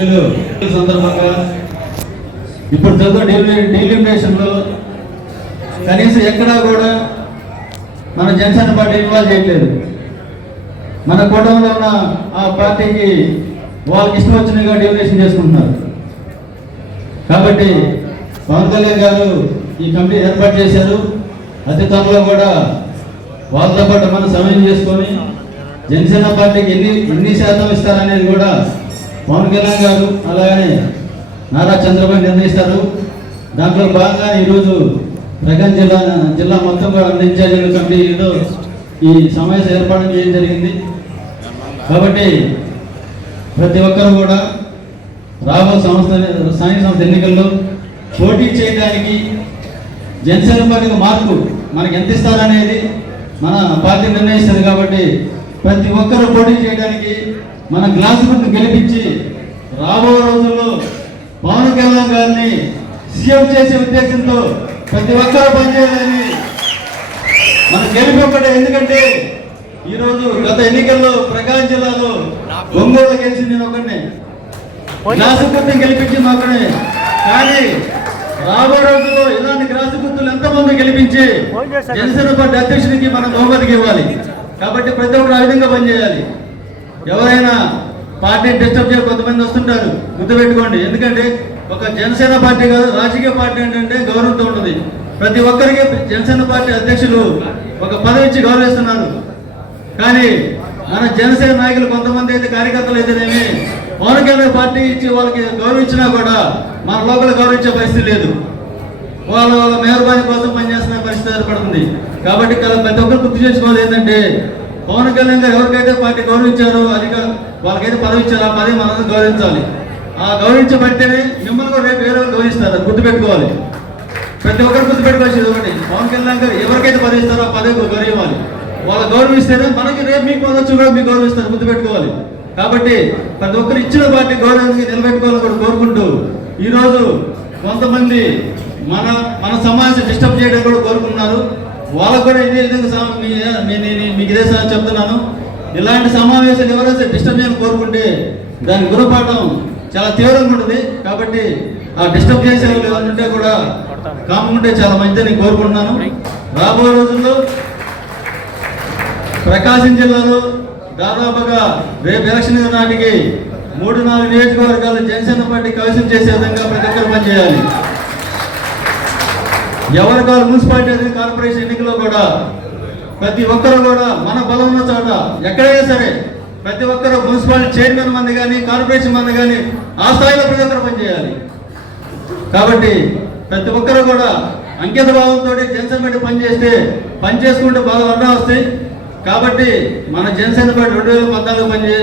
విద్యార్థులు సందర్భంగా ఇప్పుడు డీలిమిటేషన్లో కనీసం ఎక్కడా కూడా మన జనసేన పార్టీ ఇన్వాల్వ్ చేయట్లేదు. మన కూటమిలో ఉన్న ఆ పార్టీకి వాళ్ళకి ఇష్టం వచ్చినగా డెలిమినేషన్ చేసుకుంటున్నారు. కాబట్టి పవన్ కళ్యాణ్ గారు ఈ కమిటీ ఏర్పాటు చేశారు. అతి త్వరలో కూడా వాళ్ళతో పాటు మనం సమయం చేసుకొని జనసేన పార్టీకి ఎన్ని శాతం ఇస్తారనేది కూడా పవన్ కళ్యాణ్ గారు అలాగనే నారా చంద్రబాబు నిర్ణయిస్తారు. దాంట్లో భాగంగా ఈరోజు ప్రకాశం జిల్లా మొత్తం కూడా ఇన్ఛార్జీల కమిటీలో ఈ సమావేశం ఏర్పాటు చేయడం జరిగింది. కాబట్టి ప్రతి ఒక్కరు కూడా రాబో స్థానిక సంస్థ ఎన్నికల్లో పోటీ చేయడానికి జనసేన పార్టీకి మార్పు మనకి ఎంత ఇస్తారనేది మన పార్టీ నిర్ణయిస్తుంది. కాబట్టి ప్రతి ఒక్కరూ పోటీ చేయడానికి మన గ్లాసు గుర్తు గెలిపించి రాబో రోజుల్లో పవన్ కళ్యాణ్ గారిని సీఎం చేసే ఉద్దేశంతో ప్రతి ఒక్కరూ పనిచేయాలని మన గెలిపి ఒకటే. ఎందుకంటే ఈరోజు గత ఎన్నికల్లో ప్రకాశం జిల్లాలో ఒంగోలు గెలిచి నేను ఒకనే గ్లాసు గుర్తుని గెలిపించింది ఒకనే. కానీ రాబో రోజుల్లో ఇలాంటి గ్లాసు గుర్తులు ఎంతమంది గెలిపించి జనసేన పార్టీ అధ్యక్షుడికి మనం బహుమతికి ఇవ్వాలి. కాబట్టి ప్రతి ఒక్కరు ఆ విధంగా పనిచేయాలి. ఎవరైనా పార్టీ డిస్టర్బ్ చేయ కొంతమంది వస్తుంటారు, గుర్తుపెట్టుకోండి. ఎందుకంటే ఒక జనసేన పార్టీ కాదు, రాజకీయ పార్టీ ఏంటంటే గౌరవంతో ఉంటుంది. ప్రతి ఒక్కరికి జనసేన పార్టీ అధ్యక్షులు ఒక పదవి ఇచ్చి గౌరవిస్తున్నారు. కానీ మన జనసేన నాయకులు కొంతమంది అయితే కార్యకర్తలు అయితేనేమి పవన్ కళ్యాణ్ పార్టీ ఇచ్చి వాళ్ళకి గౌరవించినా కూడా మన లోపల గౌరవించే పరిస్థితి లేదు. వాళ్ళ మెహర్బానీ కోసం పనిచేస్తున్న పరిస్థితి ఏర్పడుతుంది. కాబట్టి ప్రతి ఒక్కరు గుర్తు చేసుకోవాలి ఏంటంటే పవన్ కళ్యాణ్ గారు ఎవరికైతే పార్టీ గౌరవించారో వాళ్ళకైతే పదవి ఇచ్చారో ఆ పదవి మనం గౌరవించాలి. ఆ గౌరవించబడితేనే మిమ్మల్ని కూడా రేపు వేరే గౌరవిస్తారు. గుర్తుపెట్టుకోవాలి. ప్రతి ఒక్కరు గుర్తుపెట్టుకోవాల్సింది ఒకటి, పవన్ కళ్యాణ్ గారు ఎవరికైతే పదవి ఇస్తారో ఆ పదవి గౌరవించాలి. వాళ్ళు గౌరవిస్తేనే మనకి రేపు మీకు పదవచ్చు కూడా మీకు గౌరవిస్తారు. గుర్తుపెట్టుకోవాలి. కాబట్టి ప్రతి ఒక్కరు ఇచ్చిన పార్టీ గౌరవానికి నిలబెట్టుకోవాలని కూడా కోరుకుంటూ ఈరోజు కొంతమంది మన సమాజం డిస్టర్బ్ చేయడం కూడా కోరుకున్నారు. వాళ్ళకు కూడా ఇదే విధంగా మీకు ఇదే చెప్తున్నాను, ఇలాంటి సమావేశాలు ఎవరైతే డిస్టర్బ్ చేయని కోరుకుంటే దాని గుణపాఠం చాలా తీవ్రంగా ఉంటుంది. కాబట్టి ఆ డిస్టర్బ్ చేసే వాళ్ళు ఎవరుంటే కూడా కాముంటే చాలా మంచిదని కోరుకుంటున్నాను. రాబో రోజుల్లో ప్రకాశం జిల్లాలో దాదాపుగా రేపు ఎలక్షన్ నాటికి 3-4 నియోజకవర్గాలు జనసేన పార్టీ కైవసం చేసే విధంగా ప్రతి ఒక్కరు పనిచేయాలి. ఎవరికాలు మున్సిపాలిటీ కార్పొరేషన్ ఎన్నికల్లో కూడా ప్రతి ఒక్కరు కూడా మన బలం ఉన్న చోట ఎక్కడైనా సరే ప్రతి ఒక్కరు మున్సిపాలిటీ చైర్మన్ మంది కానీ కార్పొరేషన్ మంది కానీ ఆ స్థాయిలో ప్రతి ఒక్కరు పనిచేయాలి. కాబట్టి ప్రతి ఒక్కరు కూడా అంకిత భావంతో జనసేన పార్టీ పనిచేసుకుంటే బాగా అన్నా వస్తాయి. కాబట్టి మన జనసేన పార్టీ 2014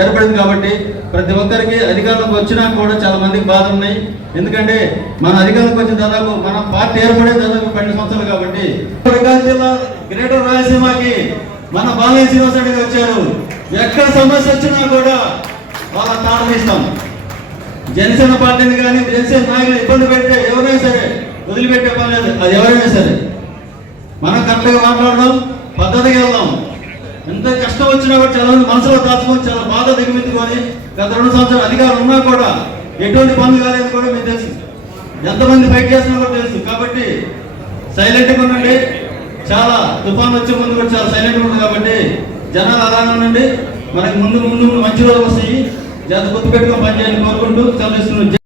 ఏర్పడింది. కాబట్టి ప్రతి ఒక్కరికి అధికారంలోకి వచ్చినా కూడా చాలా మందికి బాధ ఉన్నాయి. ఎందుకంటే మన అధికారంలోకి వచ్చిన దాదాపు మన పార్టీ ఏర్పడే దాదాపు 12 సంవత్సరాలు. కాబట్టి ప్రకాశం జిల్లా గ్రేటర్ రాయలసీమకి మన బాలయ్య శ్రీనివాస్ రెడ్డి గారు వచ్చారు. ఎక్కడ సమస్య వచ్చినా కూడా వాళ్ళ తాడనిస్తాం. జనసేన పార్టీని కానీ జనసేన నాయకులు ఇబ్బంది పెడితే ఎవరైనా సరే వదిలిపెట్టే పని లేదు. అది ఎవరైనా సరే మనం కరెక్ట్గా మాట్లాడదాం, పద్ధతిగా వెళ్దాం. ఎంత కష్టం వచ్చినా కూడా చాలా మంది మనసులో దాచుకొని చాలా బాధ దిగుమెత్తుకొని గత 2 సంవత్సరాలు అధికారులు ఉన్నా కూడా ఎటువంటి పనులు కాలేదు కూడా మీకు తెలుసు. ఎంతమంది ఫైట్ చేస్తున్నా కూడా తెలుసు. కాబట్టి సైలెంట్గా ఉండండి. చాలా తుఫాన్ వచ్చే ముందు కూడా చాలా సైలెంట్గా ఉంది. కాబట్టి జనాలు అలానే ఉండండి. మనకి ముందు మంచి రోజులు వస్తాయి. జాగ్రత్త గుర్తుపెట్టుకొని పనిచేయాలని కోరుకుంటూ చదివిస్తున్నాను.